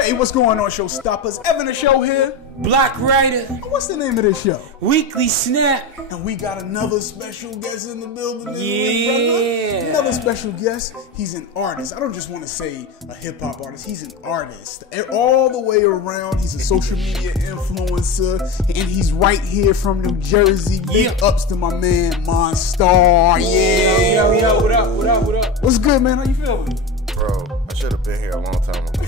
Hey, what's going on, showstoppers? Evan the Show here. Block Rider. What's the name of this show? Weekly Snap. And we got another special guest in the building. Yeah. Another special guest. He's an artist. I don't just want to say a hip-hop artist. He's an artist. All the way around. He's a social media influencer. And he's right here from New Jersey. Big ups to my man, Monstar. Yeah. Yo, what up? What's good, man? How you feeling? Bro, I should have been here a long time ago.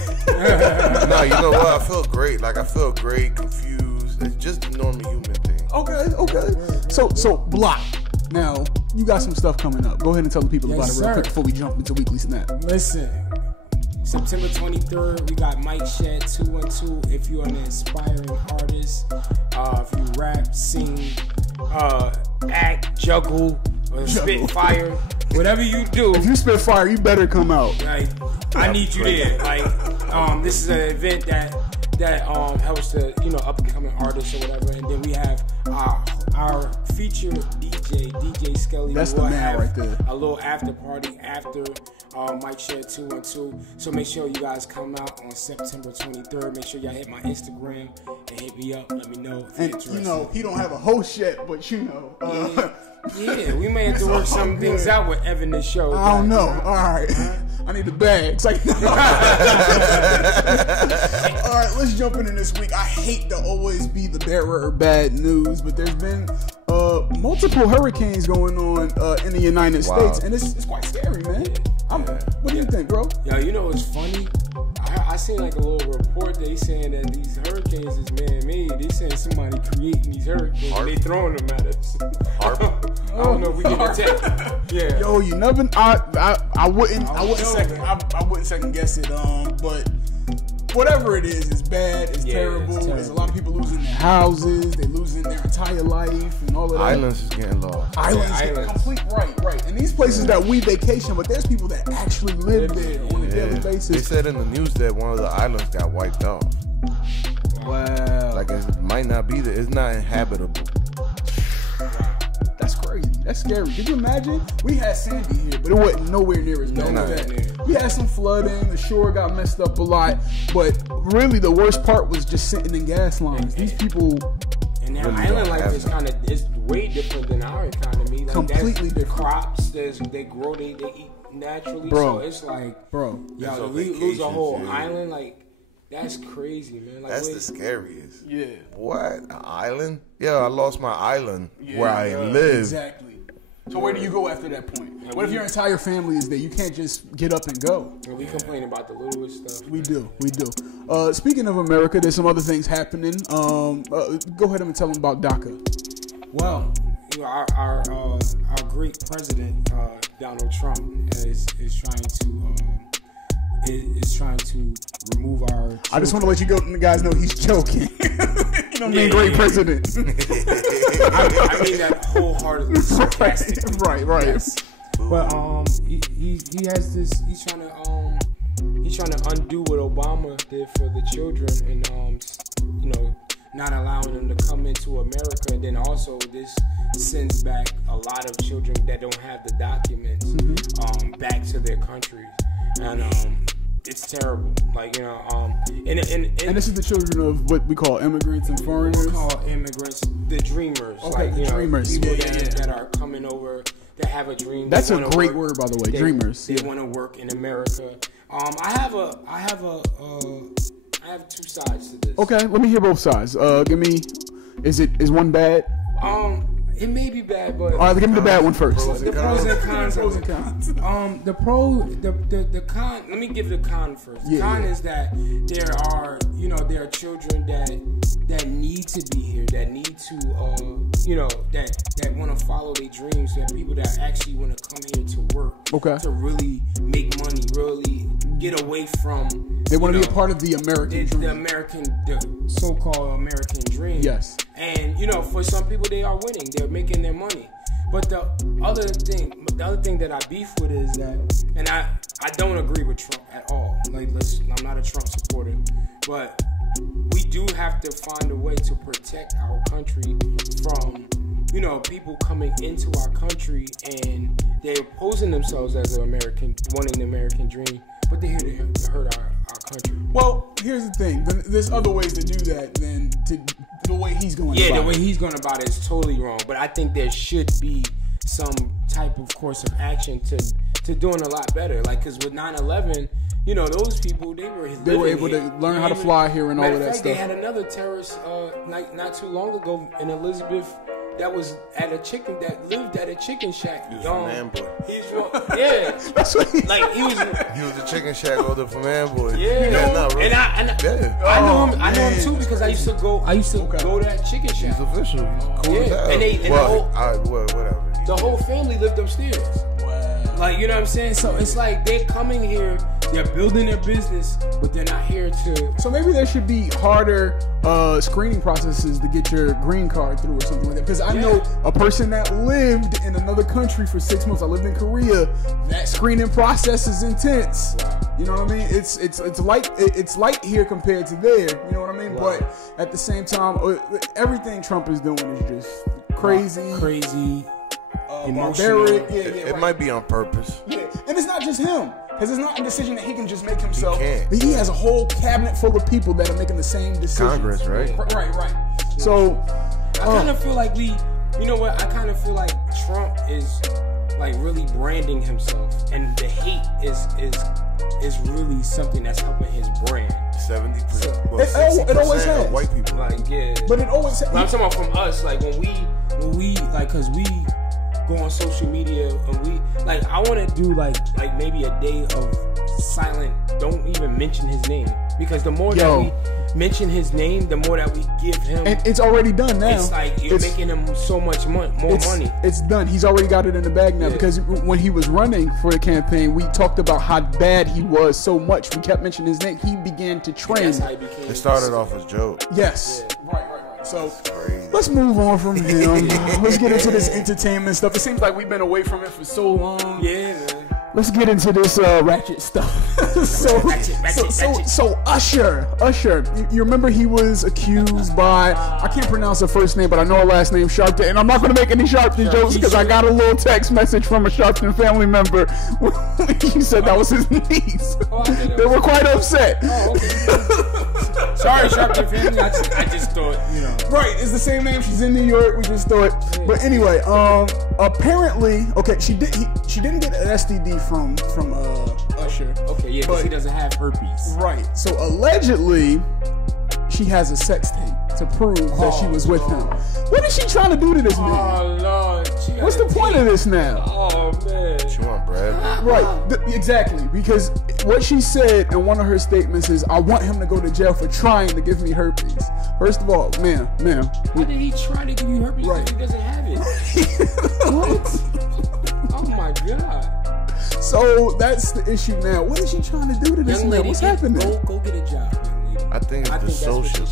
No, you know what? I feel great. Like, I feel great, confused. It's just a normal human thing. Okay. So Block. Now, you got some stuff coming up. Go ahead and tell the people about it real quick before we jump into Weekly Snap. Listen, September 23rd, we got Mike Shed 212. If you're an inspiring artist, if you rap, sing, act, juggle, or spit fire, whatever you do. If you spit fire, you better come out. Like, I need you there. Like, this is an event that helps the up and coming artists or whatever, and then we have our featured DJ Skelly. That's the man right there. A little after party after Mike Shed 212. So make sure you guys come out on September 23rd. Make sure y'all hit my Instagram and hit me up. Let me know if you're interested. He don't have a host yet, but yeah, we may have to work some things out with Evan this show. I don't know. All right. I need the bags. All right, let's jump into this week. I hate to always be the bearer of bad news, but there's been multiple hurricanes going on in the United States, and it's quite scary, man. What do you think, bro? Yo, you know what's funny? I seen like a little report. They saying that these hurricanes is man-made. They saying somebody creating these hurricanes. And they throwing them at us. I don't know if we can detect. Yeah. Yo, you never. I wouldn't second guess it. But whatever it is, it's bad. It's terrible. There's a lot of people losing their houses. They're losing their entire life and all of that. Islands is getting lost. Islands. Complete right. And these places that we vacation, but there's people that actually live there on a daily basis. They said in the news that one of the islands got wiped off. Wow. Like, it might not be there. It's not inhabitable. That's crazy. That's scary. Could you imagine? We had Sandy here, but it wasn't nowhere near as bad as that. We had some flooding. The shore got messed up a lot. But really, the worst part was just sitting in gas lines. These people... And their island life is way different than our economy. Like, completely different. Crops, they grow, they eat naturally. Bro. So it's like, yo, we lose a whole island. Like, that's crazy, man. Like, that's the scariest. Yeah. What? An island? Yeah, I lost my island where I live. Exactly. So where do you go after that point? What if your entire family is there? You can't just get up and go. We complain about the littlest stuff. We do. Speaking of America, there's some other things happening. Go ahead and tell them about Daca. Well, our great president Donald Trump is trying to remove our children. I just want to let you guys know he's joking. You know, great president. I mean that wholeheartedly, sarcastically. Right. Yes. But he has this. He's trying to undo what Obama did for the children, and not allowing them to come into America. And then also this sends back a lot of children that don't have the documents back to their countries, and it's terrible. Like, and this is the children of what we call immigrants and foreigners. We call immigrants the dreamers. Okay, the dreamers. People that are coming over that have a dream. That's a great word, by the way. Dreamers. They want to work in America. I have two sides to this. Okay, let me hear both sides. Is one bad? It may be bad, but... All right, give me the bad one first. The pros and cons. The con... Let me give the con first. The con is that there are children that need to be here, that need to, that want to follow their dreams, that people that actually want to come here to work, to really make money, really get away from... They want to be a part of the American dream. The so-called American dream. Yes. And, for some people, they are winning. They're making their money. But the other thing that I beef with is that, and I don't agree with Trump at all. Like, I'm not a Trump supporter. But we do have to find a way to protect our country from, people coming into our country and they're posing themselves as an American, wanting the American dream, but they're here to hurt our country. Well, here's the thing. There's other ways to do that than the way he's going. Yeah, about the way it. he's going about it is totally wrong. But I think there should be some type of course of action to doing a lot better. Like, because with 9/11, you know, those people, they were able to learn how to fly here and all of that stuff. They had another terrorist not too long ago in Elizabeth that was at a chicken that lived at a chicken shack. He was from Amboy. Yeah, That's what he He was a chicken shack older from Amboy. Yeah, not really. and I know him. I know him too because I used to go to that chicken shack. He's official. He's cool as hell. And whatever. The whole family lived upstairs. Like, you know what I'm saying? So it's like they're coming here, they're building their business, but they're not here to. So maybe there should be harder screening processes to get your green card through or something like that. Because I know a person that lived in another country for 6 months. I lived in Korea. That screening process is intense. You know what I mean? It's light here compared to there. You know what I mean? But at the same time, everything Trump is doing is just crazy. Barbaric. It might be on purpose. Yeah, and it's not just him. Because it's not a decision that he can just make himself. He can't. But he has a whole cabinet full of people that are making the same decisions. Congress, right? Right. So I kind of feel like you know what? I kind of feel like Trump is like really branding himself, and the hate is really something that's helping his brand. 70%. Well, It always has. of white people. Like, yeah. But it always has. But I'm talking about from us, like when we like, cause we go on social media and we like, I want to do like maybe a day of silent, don't even mention his name, because the more that we mention his name, the more that we give him. And it's already done now. It's like you're making him so much more money. It's done. He's already got it in the bag now, because when he was running for the campaign, we talked about how bad he was so much. We kept mentioning his name. He began to trend. That's how he became. It started off as joke. Yes. Right. So Crazy. let's move on from him. Let's get into this entertainment stuff. It seems like we've been away from it for so long. Yeah, man. Let's get into this ratchet stuff. So Usher, you remember he was accused by, I can't pronounce her first name, but I know her last name, Sharpton, and I'm not going to make any Sharpton jokes because I got a little text message from a Sharpton family member. He said that was his niece. They were quite upset. Oh, okay. Sorry, Sharpton family. I just thought, you know. Right, it's the same name. She's in New York. We just thought. But anyway, apparently, okay, she didn't get an STD from Usher. Okay, yeah, because he doesn't have herpes. Right. So allegedly, she has a sex tape to prove that she was with him. What is she trying to do to this man? Oh Lord. What's the point of this now? Oh man. She want bread. Right. Exactly. Because what she said in one of her statements is, I want him to go to jail for trying to give me herpes. First of all, ma'am. Why did he try to give you herpes if he doesn't have it? What? Oh my God. So that's the issue now. What is she trying to do to this man? What's happening? Go get a job, young lady. I think it's the social.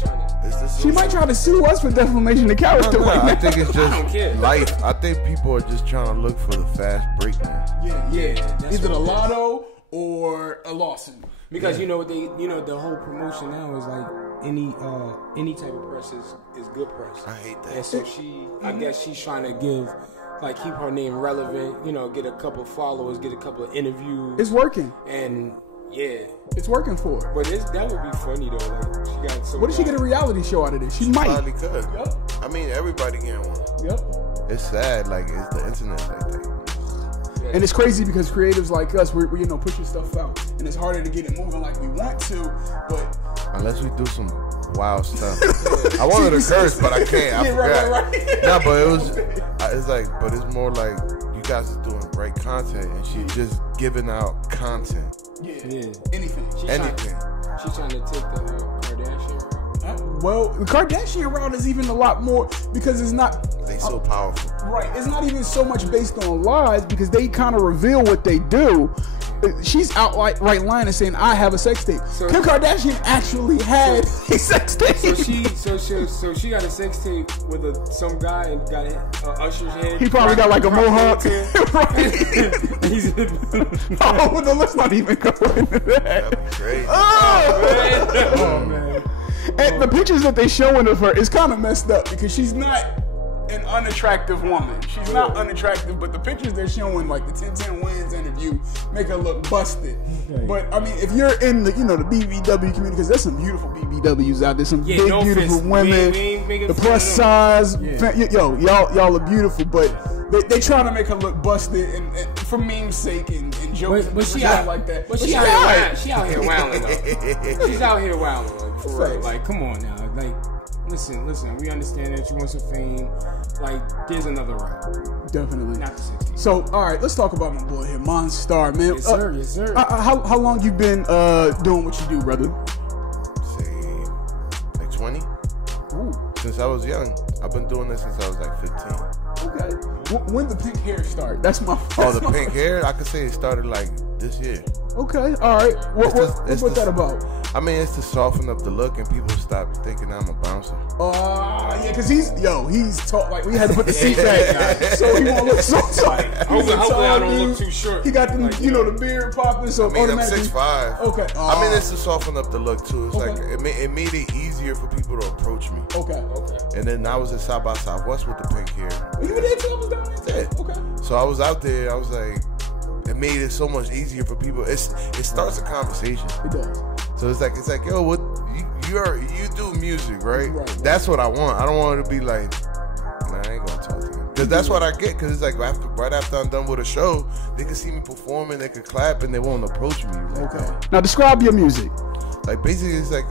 She might try to sue us for defamation of character. No, I think it's I don't care. just life. I think people are just trying to look for the fast break now. Yeah. That's Either what a it is. lotto or a lawsuit. Because you know the whole promotion now is like any type of press is good press. I hate that. And so I guess she's trying to keep her name relevant, get a couple followers, get a couple of interviews. It's working. And yeah, It's working for her. but that would be funny though. Like she got some. What if she get a reality show out of this? She might. Probably could. Yep. I mean, everybody getting one. Yep. It's sad. Like, it's the internet like that. And it's crazy because creatives like us, we're pushing stuff out, and it's harder to get it moving like we want to. But Unless we do some wild stuff. I wanted to curse, but I can't. I forgot. Right. No, but it's like, but it's more like you guys are doing great content, and she's just giving out content. Yeah. Anything. Anything. She's trying to take the Kardashian route. Well, the Kardashian route is even a lot more because it's not. They so powerful. Right. It's not even so much based on lies because they kind of reveal what they do. She's outright lying and saying, I have a sex tape. So- Kim Kardashian actually had a sex tape. So she got a sex tape with some guy and got Usher's head. He probably got like a mohawk. Right. He's Oh, no, let's not even go into that. That'd be great. Oh man. And the pictures that they showing of her is kind of messed up because she's not an unattractive woman. She's not unattractive, but the pictures they're showing, like the 10-10 Wins interview, make her look busted. But I mean, if you're in the the BBW community, because there's some beautiful BBWs out there, some big beautiful women, the plus size, y'all are beautiful, but they trying to make her look busted and for meme's sake and jokes but she out out like that. But she out here wilding though. She's out here wilding, like, for real. Like, come on now, like. Listen, we understand that you want some fame. Like, there's another route. Definitely. Not the 60s. So, all right, let's talk about my boy here, Monstar, man. Yes, sir. Yes, sir. How long you been doing what you do, brother? Say, like 20. Ooh. Since I was young. I've been doing this since I was like 15. Okay. When the pink hair start? That's my. The pink hair? I could say it started like this year. Okay. All right. What's that about? I mean, it's to soften up the look and people stop thinking I'm a bouncer. Yeah, because he's tall. Like, we had to put the seat back, so he won't look so tight. Hopefully I don't look too short. He got the, like, the beard popping, so I mean, I'm automatically. 6'5". Okay. I mean, it's to soften up the look too. It's Okay. like it made it easier for people to approach me. Okay. And then I was at South by Southwest with the pink hair. You were there too? I was down there too. Okay. So I was out there. I was like, it made it so much easier for people. It starts a conversation. It does. So it's like, yo, what you do music, right? That's what I want. I don't want it to be like, nah, I ain't gonna talk to you. Because that's what I get. Because it's like right after I'm done with a show, they can see me performing, they can clap, and they won't approach me. Okay. Now describe your music. Like, basically, it's like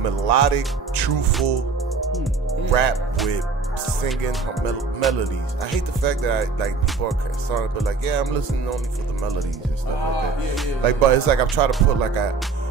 melodic, truthful rap with singing melodies. I hate the fact that people are starting to be like, yeah, I'm listening only for the melodies and stuff like that. Yeah. Like, but it's like I'm trying to put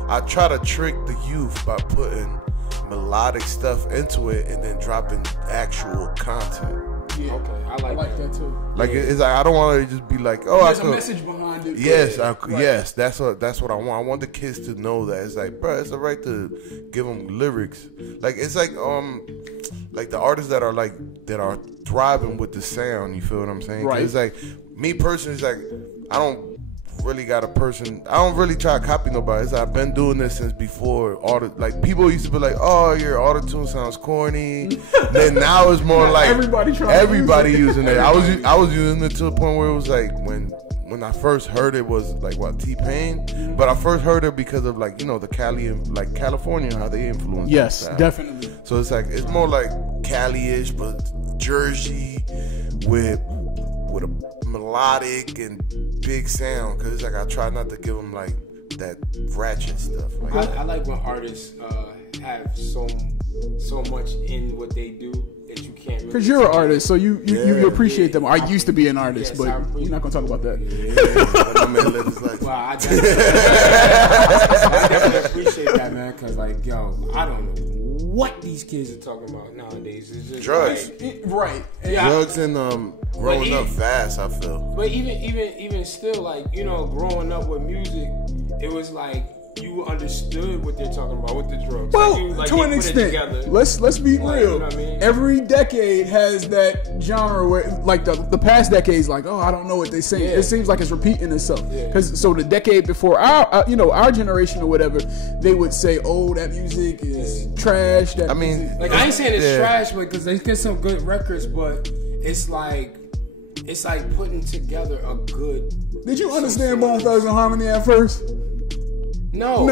I try to trick the youth by putting melodic stuff into it and then dropping actual content. Yeah. Okay, I like that too. Like, it's like I don't want to just be like, oh, there's a message behind it. Yes, yes, that's what I want. I want the kids to know that it's like, bro, it's alright to give them lyrics. Like, it's like the artists that are thriving with the sound. You feel what I'm saying? Right. It's like, me personally, it's like I don't really try to copy nobody. It's like, I've been doing this since before people used to be like, oh, your auto-tune sounds corny. Then now it's more like everybody using it. I was using it to the point where it was like when I first heard it was like T-Pain, but I first heard it because of the Cali and California, how they influenced. Yes, definitely. So it's like it's more like Cali-ish, but Jersey with a melodic and big sound, because it's like I try not to give them like that ratchet stuff. I like when artists have so much in what they do that you can't really. Because you're an artist, so you appreciate them. I used to be an artist, but we're not gonna talk about that. Well, I definitely appreciate that, man. Because I don't know what these kids are talking about nowadays. It's just drugs, right? Drugs and growing up fast. I feel. But even still, growing up with music, it was like you understood what they're talking about with the drugs. Well, to an extent. Let's be real. You know what I mean? Every decade has that genre where, the past decades, I don't know what they're saying. Yeah. It seems like it's repeating itself. Because so the decade before our generation or whatever, they would say, oh, that music is trash. I mean, I ain't saying it's trash, because they get some good records, but it's like putting together a good. Did you understand Bone Thugs and Harmony at first? No.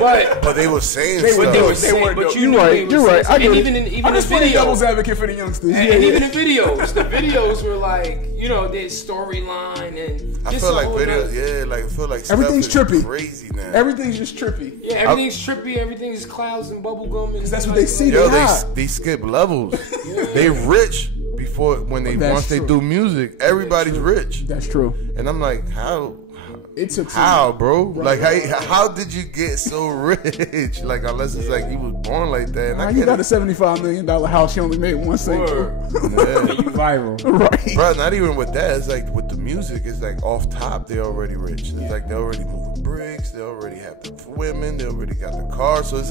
but they were saying stuff. But you're right. I get even in I'm just the playing video, devil's advocate for the youngsters. And even in videos, the videos were their storyline and. I feel like videos, I feel like everything's stuff trippy. Is crazy now. Everything's just trippy. Yeah, everything's trippy. Everything's clouds and bubblegum. And that's what they see. They skip levels. They rich before once they do music. Everybody's rich. That's true. And I'm like, how? It took how, bro? Right. How did you get so rich? Unless it's you was born like that. And you got a $75 million house. You only made one single. You viral, right? Bro, not even with that. It's with the music. It's off top. They're already rich. It's they already moving bricks. They already have the women. They already got the car. So it's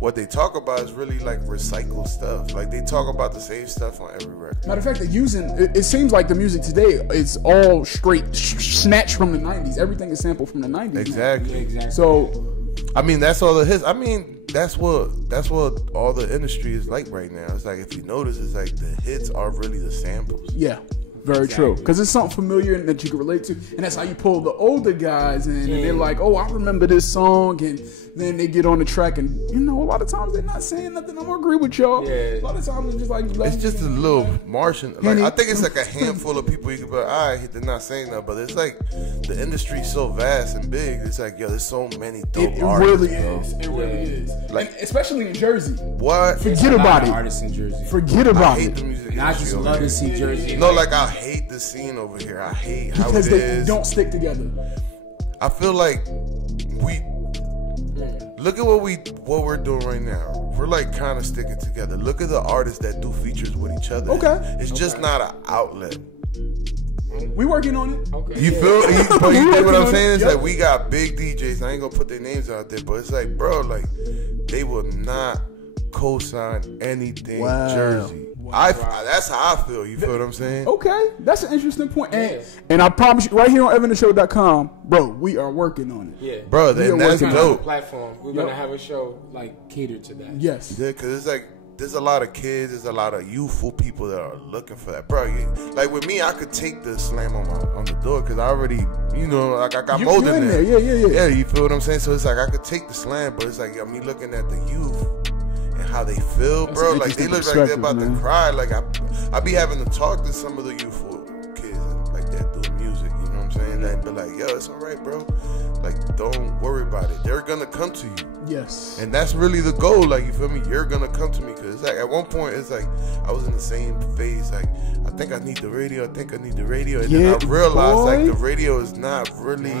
what they talk about is really recycled stuff. They talk about the same stuff on every record. Matter of fact, they're using. It seems like the music today is all straight snatched from the '90s. Everything is sampled from the 90s. Exactly. So, I mean, that's all the hits. I mean, that's what all the industry is like right now. It's if you notice, it's the hits are really the samples. Yeah. Very true. Because it's something familiar and that you can relate to. And that's how you pull the older guys in. And they're like, oh, I remember this song. And then they get on the track. And, you know, a lot of times they're not saying nothing. I'm going to agree with y'all. Yeah. A lot of times it's just like... It's just a little Martian. Like, I think it's like a handful of people you can be like, all right, they're not saying that. But it's like the industry's so vast and big. It's like, yo, there's so many dope artists. Really is. It really is. Like, and especially in Jersey. What? Forget about it. Artists in Jersey. Forget about I hate it. the music And I just love to see Jersey. No, like I hate the scene over here. I hate how Because it they is. don't stick together. I feel like we look at what we're doing right now. We're like kind of sticking together. Look at the artists that do features with each other. Okay. It's just not an outlet. We working on it. Okay. You feel? But you get what I'm saying? It's Yep. like we got big DJs. I ain't gonna put their names out there, but it's like, bro, like they will not co-sign anything Jersey. That's how I feel. You feel what I'm saying? Okay, that's an interesting point. And I promise you, right here on evantheshow.com, bro, we are working on it. Yeah. Bro, and that's dope. Platform. We're gonna have a show like catered to that. Yes. Yeah, because it's like there's a lot of kids, there's a lot of youthful people that are looking for that, bro. Like with me, I could take the slam on the door because I already, you know, like I got mold in there. Yeah, you feel what I'm saying? So it's like I could take the slam, but it's like me looking at the youth and how they feel, That's bro. an Like they look like they're about to cry. Like I be having to talk to some of the youthful kids like that doing music. You know what I'm saying? And be like, yo, it's all right, bro. Like don't worry about it. They're gonna come to you. Yes. And that's really the goal, like, you feel me? You're gonna come to me, because like at one point it's like I was in the same phase, like I think I need the radio, and then I realized like the radio is not really,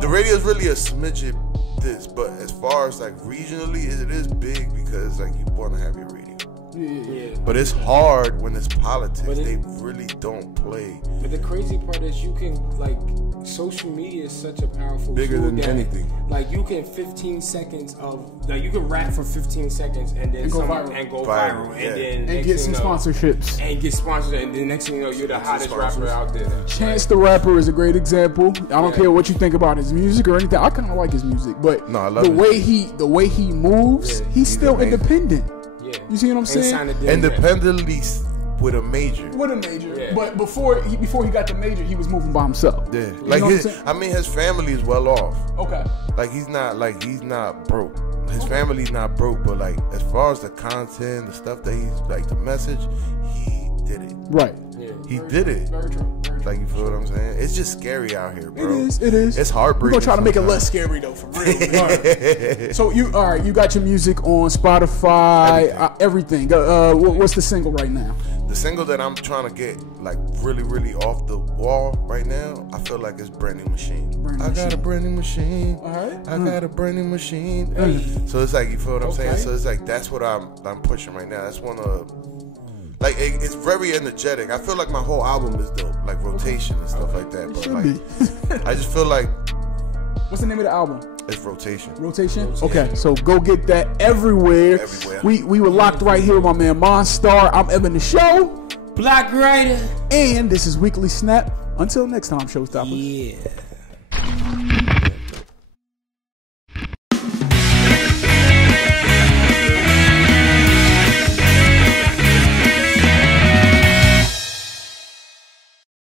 the radio is really a smidget this, but as far as like regionally, it is big because like you want to have your radio. Yeah. But it's hard when it's politics. They really don't play. But the crazy part is you can, like, social media is such a powerful Bigger tool than that, anything. Like, you can 15 seconds of, like, you can rap for 15 seconds and then go viral. And then and get some sponsorships. And get sponsored, and then next thing you know, you're the hottest rapper out there. Chance the Rapper is a great example. I don't care what you think about his music or anything. I kind of like his music, but I love the way he moves, he's still amazing. Independent. Yeah. You see what I'm saying? Independently with a major. Yeah. But before he got the major, he was moving by himself. Yeah. You Like know his family is well off. Okay. Like he's not broke. His family's not broke, but like as far as the content, the stuff that he's like the message, he did it. Right. Yeah. He did it. Very true. Like, you feel what I'm saying? It's just scary out here, bro. It is. It's heartbreaking. We're gonna try to make it less scary though, for real. So you got your music on Spotify, everything. What's the single right now? The single that I'm trying to get like really, really off the wall right now, I feel like it's Brand New Machine. I got a brand new machine. All right. I got a brand new machine. So it's like, you feel what I'm saying? So it's like that's what I'm pushing right now. That's one of, like, it's very energetic. I feel like my whole album is dope, like Rotation and stuff like that. But like, I just feel like, what's the name of the album? it's Rotation. Rotation? Okay, so go get that everywhere. We were locked right here with my man Monstar. I'm Evan the Show. Black Rider. And this is Weekly Snap. Until next time, Showstoppers. Yeah.